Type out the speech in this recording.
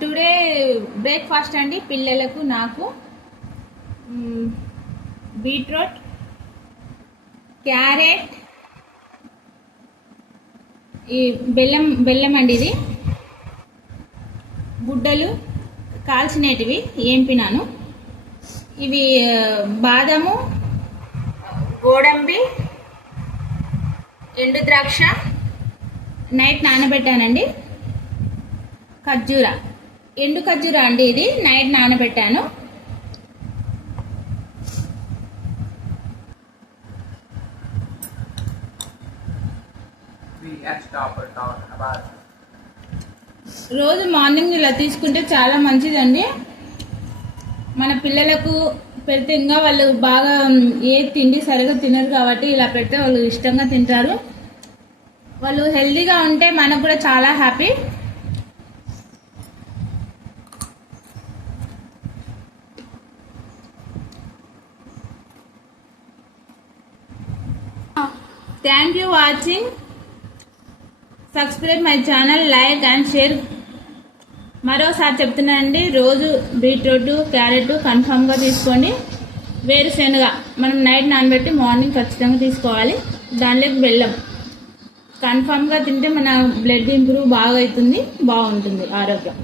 Today breakfast అండి పిల్లలకు నాకు. బీట్రూట్ క్యారెట్ ఈ బెల్లం బెల్లం అండి ఇది. గుడ్డలు కాల్చినటివి ఏంపినాను ఇవి బాదము గోడంబి ఎండు ద్రాక్ష నైట్ నానబెట్టానండి. ఖర్జూర. ఎండు ఖర్జూర అండి ఇది. నైట్ నానబెట్టాను. రోజు మార్నింగ్ ఇలా తీసుకుంటే చాలా మంచిదండి. మన పిల్లలకు పెడితే ఇంకా వాళ్ళు బాగా ఏ తిండి సరిగా తినరు కాబట్టి ఇలా పెడితే వాళ్ళు ఇష్టంగా తింటారు. వాళ్ళు హెల్తీగా ఉంటే మనకు కూడా చాలా happy. Thank you watching subscribe my channel like and share మరోసారి చెప్తున్నానండి రోజు బీట్రూట్ క్యారెట్ కన్ఫామ్గా తీసుకోండి. వేరుశనగ మనం నైట్ నానబెట్టి మార్నింగ్ ఖచ్చితంగా తీసుకోవాలి. దానిలోకి బెల్లం. కన్ఫామ్గా తింటే మన బ్లడ్ ఇంప్రూవ్ బాగా అవుతుంది బాగుంటుంది ఆరోగ్యం.